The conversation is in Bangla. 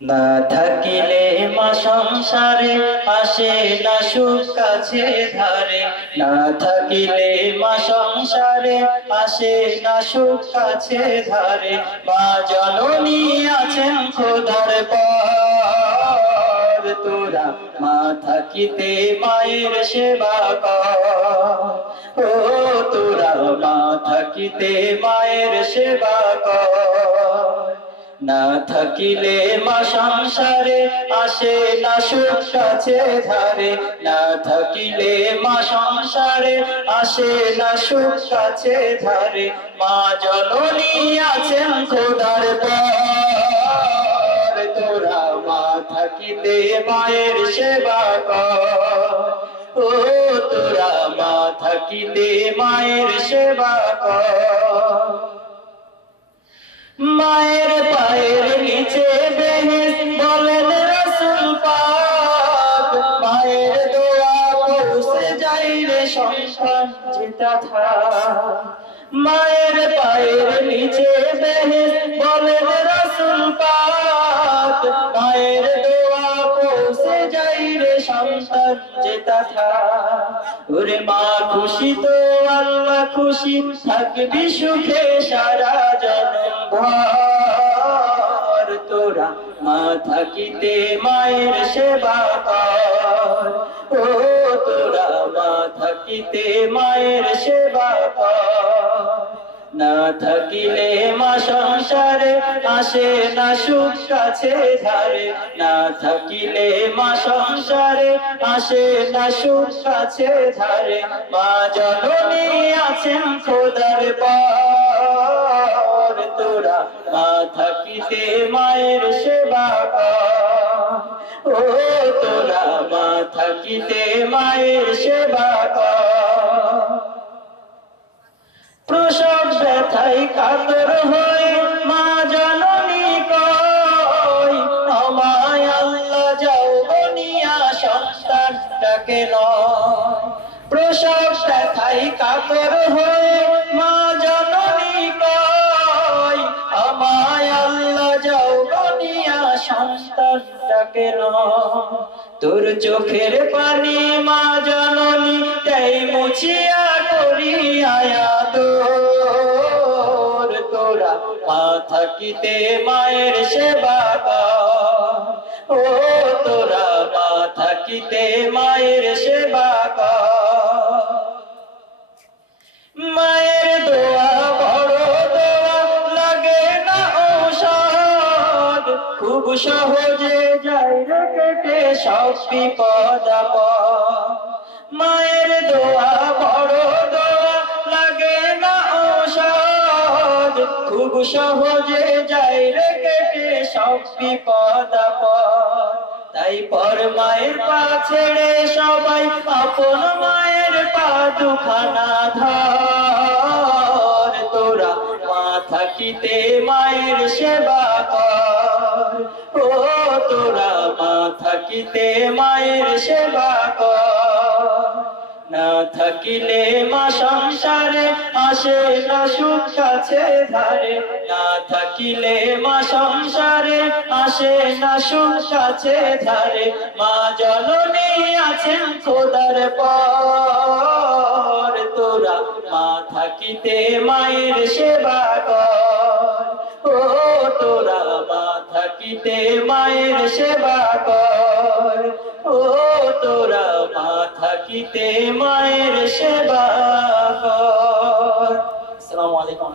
না থাকিলে মা সংসারে আসে না সুখ কাছে ধারে। না থাকিলে মা সংসারে আসে না সুখ কাছে ধারে। মা জননী আছেন খোদার পর, তোরা মা থাকিতে মায়ের সেবা কর। ও তোরা মা থাকিতে মায়ের সেবা কর। না থাকিলে মা সংসারে আসে না সুখ কাছে ধারে। না থাকিলে মা সংসারে আসে না সুখ কাছে ধারে। মা জননী আছেন খোদার পর, তোরা মা থাকিতে মায়ের সেবা কর। ও তোরা মা থাকিতে মায়ের সেবা কর। মায়ের পায়ের নিচে বেহেশত বলেন রাসূল পাক। মায়ের দোয়া পৌঁছে যায় রে সন্তান যেটা থাক। মায়ের পায়ের নিচে বেহেশত বলেন রাসূল পাক। মায়ের দোয়া পৌঁছে যায় রে সন্তান যেটা থাক। ওরে মা খুশি তো আল্লাহ খুশি, থাকবি সুখে সারা জনম ভর। তোরা মা থাকিতে মায়ের সেবা কর। ও তোরা মা থাকিতে মায়ের সেবা কর। না থাকিলে মা সংসারে আসে না সুখ কাছে ধারে। না থাকিলে মা সংসারে আসে না সুখ কাছে ধারে। মা জননী আছেন খোদার পর, তোরা মা থাকিতে মায়ের সেবা কর। ও তোরা মা থাকিতে মায়ের সেবা কর। প্রসব ব্যথায় কাতর হয়ে মা জননী কয়, আমায় আল্লাহ যাও বনিয়া সন্তানটাকে নয়। প্রসব ব্যথায় কাতর হয়ে মা জননী কয়, আমায় আল্লাহ যাও বনিয়া সন্তানটাকে নয়। তোর চোখের পানি মা জননী তাই মুছিয়া করিয়া আদর। তোরা মা থাকিতে মায়ের সেবা কর। ও তোরা মা থাকিতে মায়ের সেবা কর। মায়ের দোয়া বড় দোয়া, লাগে না ঔষধ। খুব সহজে যায় রে কেটে সব বিপদ আপদ। মায়ের দোয়া বড় দোয়া, লাগে না ঔষধ। খুব সহজে যায় রে কেটে সব বিপদ আপদ। তাই পর মায়ের পা ছেড়ে সবাই আপন মায়ের পা দুখানা ধর। তোরা মা থাকিতে মায়ের সেবা কর। ও তোরা মা থাকিতে মায়ের সেবা কর। না থাকিলে মা সংসারে আসে না সুখ কাছে ধারে। না থাকিলে মা সংসারে আসে না সুখ কাছে ধারে। মা জননী আছেন খোদার পর, তোরা মা থাকিতে মায়ের সেবা কর। ও তোরা মা থাকিতে মায়ের সেবা কর। ও তোরা মা থাকিতে মায়ের সেবা কর। আসসালামু আলাইকুম।